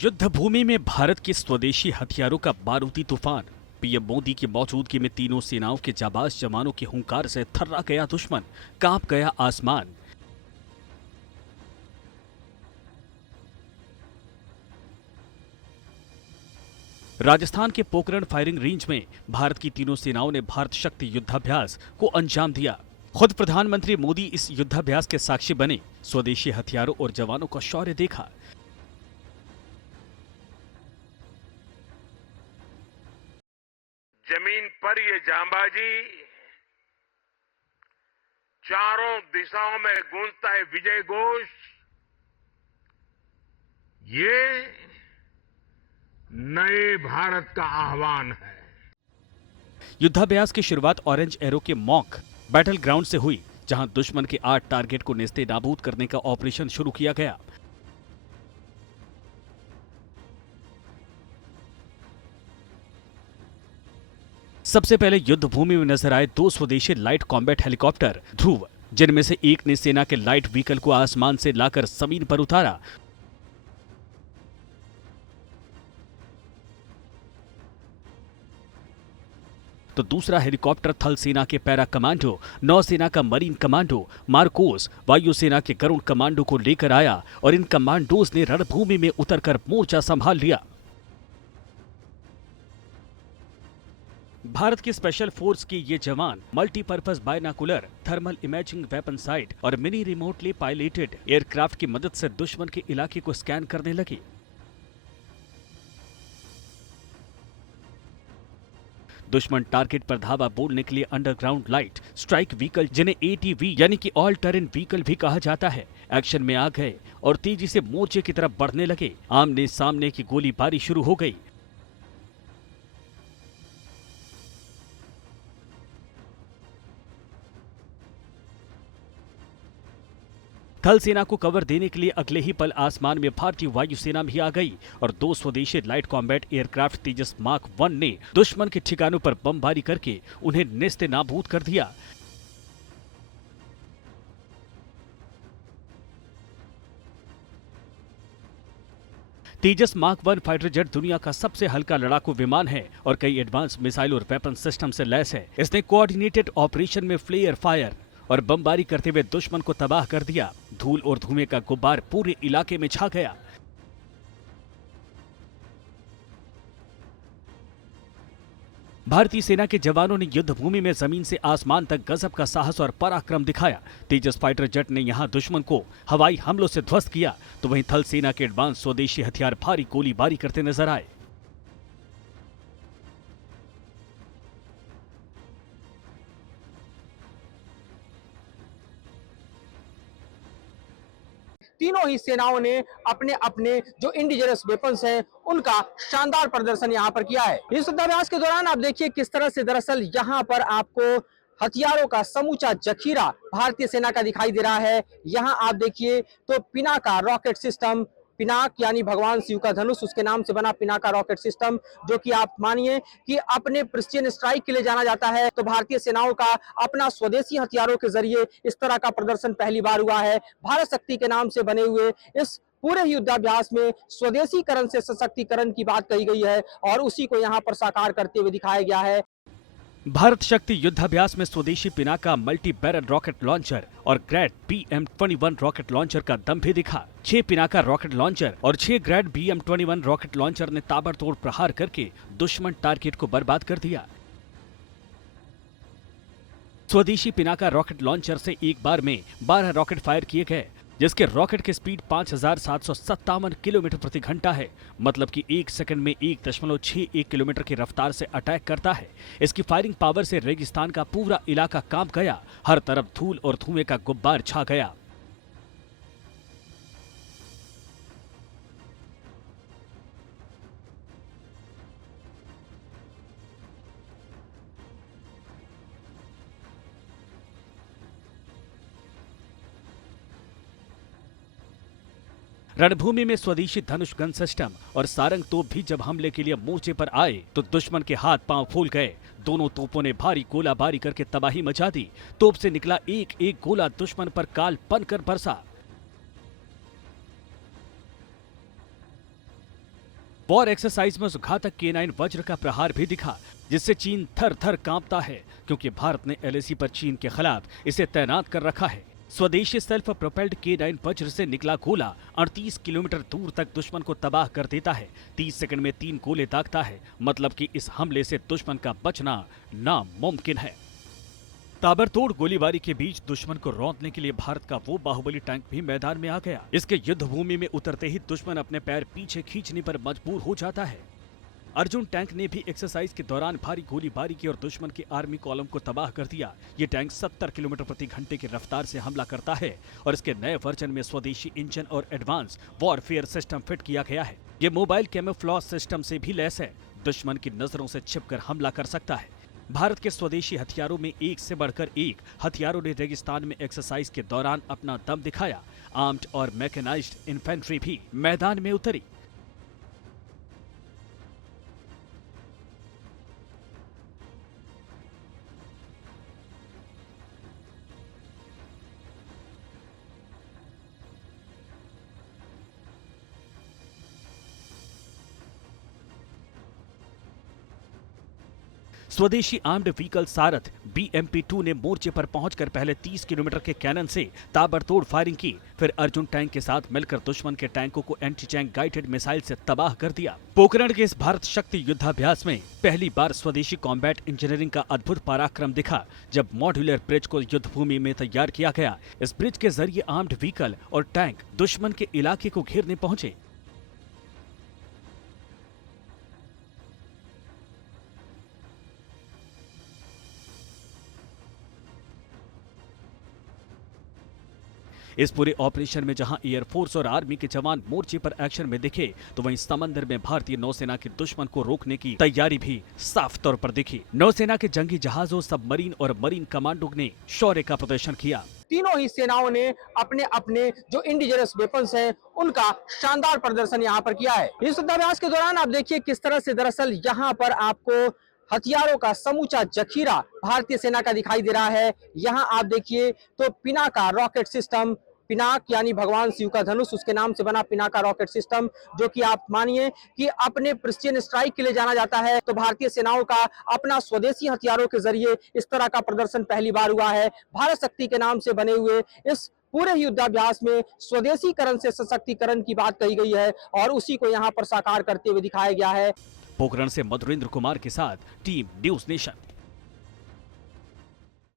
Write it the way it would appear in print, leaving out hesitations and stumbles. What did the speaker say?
युद्ध भूमि में भारत के स्वदेशी हथियारों का बारूदी तूफान। पीएम मोदी की मौजूदगी में तीनों सेनाओं के जाबाज जवानों की हुंकार से थर्रा गया दुश्मन, कांप गया आसमान। राजस्थान के पोखरण फायरिंग रेंज में भारत की तीनों सेनाओं ने भारत शक्ति युद्धाभ्यास को अंजाम दिया। खुद प्रधानमंत्री मोदी इस युद्धाभ्यास के साक्षी बने, स्वदेशी हथियारों और जवानों का शौर्य देखा। जमीन पर ये जांबाजी चारों दिशाओं में गूंजता है विजय घोष। ये नए भारत का आह्वान है। युद्धाभ्यास की शुरुआत ऑरेंज एरो के मॉक बैटल ग्राउंड से हुई, जहां दुश्मन के 8 टारगेट को नेस्ते नाबूद करने का ऑपरेशन शुरू किया गया। सबसे पहले युद्ध भूमि में नजर आए 2 स्वदेशी लाइट कॉम्बैट हेलीकॉप्टर ध्रुव, जिनमें से एक ने सेना के लाइट व्हीकल को आसमान से लाकर जमीन पर उतारा। तो दूसरा हेलीकॉप्टर थल सेना के पैरा कमांडो, नौसेना का मरीन कमांडो मार्कोस, वायुसेना के गरुड़ कमांडो को लेकर आया और इन कमांडोज ने रणभूमि में उतरकर मोर्चा संभाल लिया। भारत की स्पेशल फोर्स के ये जवान multipurpose binocular, thermal imaging weapon site और मिनी रिमोटली पायलटेड एयरक्राफ्ट की मदद से दुश्मन के इलाके को स्कैन करने लगे। दुश्मन टारगेट पर धावा बोलने के लिए अंडरग्राउंड लाइट स्ट्राइक व्हीकल, जिन्हें एटीवी यानी कि ऑल टेरेन व्हीकल भी कहा जाता है, एक्शन में आ गए और तेजी से मोर्चे की तरफ बढ़ने लगे। आमने सामने की गोलीबारी शुरू हो गई। थल सेना को कवर देने के लिए अगले ही पल आसमान में भारतीय वायुसेना भी आ गई और 2 स्वदेशी लाइट कॉम्बैट एयरक्राफ्ट तेजस मार्क 1 ने दुश्मन के ठिकानों पर बमबारी करके उन्हें नेस्ते नाबूद कर दिया। तेजस मार्क 1 फाइटर जेट दुनिया का सबसे हल्का लड़ाकू विमान है और कई एडवांस मिसाइल और वेपन सिस्टम से लैस है। इसने कोऑर्डिनेटेड ऑपरेशन में फ्लेयर फायर और बमबारी करते हुए दुश्मन को तबाह कर दिया। धूल और धुएं का गुब्बार पूरे इलाके में छा गया। भारतीय सेना के जवानों ने युद्ध भूमि में जमीन से आसमान तक गजब का साहस और पराक्रम दिखाया। तेजस फाइटर जेट ने यहां दुश्मन को हवाई हमलों से ध्वस्त किया, तो वहीं थल सेना के एडवांस स्वदेशी हथियार भारी गोलीबारी करते नजर आए। तीनों ही सेनाओं ने अपने अपने जो इंडिजिनस वेपन्स हैं उनका शानदार प्रदर्शन यहां पर किया है। इस युद्धाभ्यास के दौरान आप देखिए किस तरह से दरअसल यहां पर आपको हथियारों का समूचा जखीरा भारतीय सेना का दिखाई दे रहा है। यहां आप देखिए तो पिनाका रॉकेट सिस्टम, पिनाक यानी भगवान शिव का धनुष, उसके नाम से बना पिनाका रॉकेट सिस्टम, जो कि आप मानिए कि अपने प्रिसीजन स्ट्राइक के लिए जाना जाता है। तो भारतीय सेनाओं का अपना स्वदेशी हथियारों के जरिए इस तरह का प्रदर्शन पहली बार हुआ है। भारत शक्ति के नाम से बने हुए इस पूरे युद्धाभ्यास में स्वदेशीकरण से सशक्तिकरण की बात कही गई है और उसी को यहाँ पर साकार करते हुए दिखाया गया है। भारत शक्ति युद्धाभ्यास में स्वदेशी Pinaka multi barrel rocket launcher और ग्रैड BM-21 रॉकेट लॉन्चर का दम भी दिखा। 6 पिनाका रॉकेट लॉन्चर और 6 ग्रैड BM-21 रॉकेट लॉन्चर ने ताबड़तोड़ प्रहार करके दुश्मन टारगेट को बर्बाद कर दिया। स्वदेशी पिनाका रॉकेट लॉन्चर से एक बार में 12 रॉकेट फायर किए गए, जिसके रॉकेट की स्पीड 5757 किलोमीटर प्रति घंटा है। मतलब कि 1 सेकंड में 1.61 किलोमीटर की रफ्तार से अटैक करता है। इसकी फायरिंग पावर से रेगिस्तान का पूरा इलाका कांप गया। हर तरफ धूल और धुएं का गुब्बार छा गया। रणभूमि में स्वदेशी धनुष गन सिस्टम और सारंग तोप भी जब हमले के लिए मोर्चे पर आए तो दुश्मन के हाथ पांव फूल गए। दोनों तोपों ने भारी गोलाबारी करके तबाही मचा दी। तोप से निकला एक एक गोला दुश्मन पर काल बनकर बरसा। वॉर एक्सरसाइज में उस घातक K9 वज्र का प्रहार भी दिखा, जिससे चीन थर थर कांपता है, क्योंकि भारत ने LAC पर चीन के खिलाफ इसे तैनात कर रखा है। स्वदेशी सेल्फ प्रोपेल्ड K9 वज्र से निकला गोला 38 किलोमीटर दूर तक दुश्मन को तबाह कर देता है। 30 सेकंड में 3 गोले दागता है, मतलब कि इस हमले से दुश्मन का बचना नामुमकिन है। ताबड़तोड़ गोलीबारी के बीच दुश्मन को रौंदने के लिए भारत का वो बाहुबली टैंक भी मैदान में आ गया। इसके युद्ध भूमि में उतरते ही दुश्मन अपने पैर पीछे खींचने पर मजबूर हो जाता है। अर्जुन टैंक ने भी एक्सरसाइज के दौरान भारी गोलीबारी की और दुश्मन की आर्मी कॉलम को तबाह कर दिया। ये टैंक 70 किलोमीटर प्रति घंटे की रफ्तार से हमला करता है और इसके नए वर्जन में स्वदेशी इंजन और एडवांस वॉरफेयर सिस्टम फिट किया गया है। ये मोबाइल कैमोफ्लेज सिस्टम से भी लैस है, दुश्मन की नजरों से छिपकर हमला कर सकता है। भारत के स्वदेशी हथियारों में एक से बढ़कर एक हथियारों ने रेगिस्तान में एक्सरसाइज के दौरान अपना दम दिखाया। आर्म्ड और मैकेनाइज्ड इन्फेंट्री भी मैदान में उतरी। स्वदेशी आर्म्ड व्हीकल सारथ BMP-2 ने मोर्चे पर पहुंचकर पहले 30 किलोमीटर के कैनन से ताबड़तोड़ फायरिंग की, फिर अर्जुन टैंक के साथ मिलकर दुश्मन के टैंकों को एंटी टैंक गाइडेड मिसाइल से तबाह कर दिया। पोखरण के इस भारत शक्ति युद्धाभ्यास में पहली बार स्वदेशी कॉम्बैट इंजीनियरिंग का अद्भुत पराक्रम दिखा, जब मॉड्यूलर ब्रिज को युद्ध भूमि में तैयार किया गया। इस ब्रिज के जरिए आर्म्ड व्हीकल और टैंक दुश्मन के इलाके को घेरने पहुंचे। इस पूरे ऑपरेशन में जहां एयरफोर्स और आर्मी के जवान मोर्चे पर एक्शन में दिखे, तो वहीं समंदर में भारतीय नौसेना के दुश्मन को रोकने की तैयारी भी साफ तौर पर दिखी। नौसेना के जंगी जहाजों, सबमरीन और मरीन कमांडो ने शौर्य का प्रदर्शन किया। तीनों ही सेनाओं ने अपने अपने जो इंडिजिनस वेपन्स हैं उनका शानदार प्रदर्शन यहाँ पर किया है। इस युद्धाभ्यास के दौरान आप देखिए किस तरह से दरअसल यहाँ पर आपको हथियारों का समूचा जखीरा भारतीय सेना का दिखाई दे रहा है। यहाँ आप देखिए तो पिनाका रॉकेट सिस्टम, पिनाक यानी भगवान शिव का धनुष, उसके नाम से बना पिनाका रॉकेट सिस्टम, जो कि आप मानिए कि अपने प्रिसीजन स्ट्राइक के लिए जाना जाता है। तो भारतीय सेनाओं का अपना स्वदेशी हथियारों के जरिए इस तरह का प्रदर्शन पहली बार हुआ है। भारत शक्ति के नाम से बने हुए इस पूरे युद्धाभ्यास में स्वदेशीकरण से सशक्तिकरण की बात कही गई है और उसी को यहाँ पर साकार करते हुए दिखाया गया है। पोखरण से मधुरेंद्र कुमार के साथ टीम न्यूज नेशन।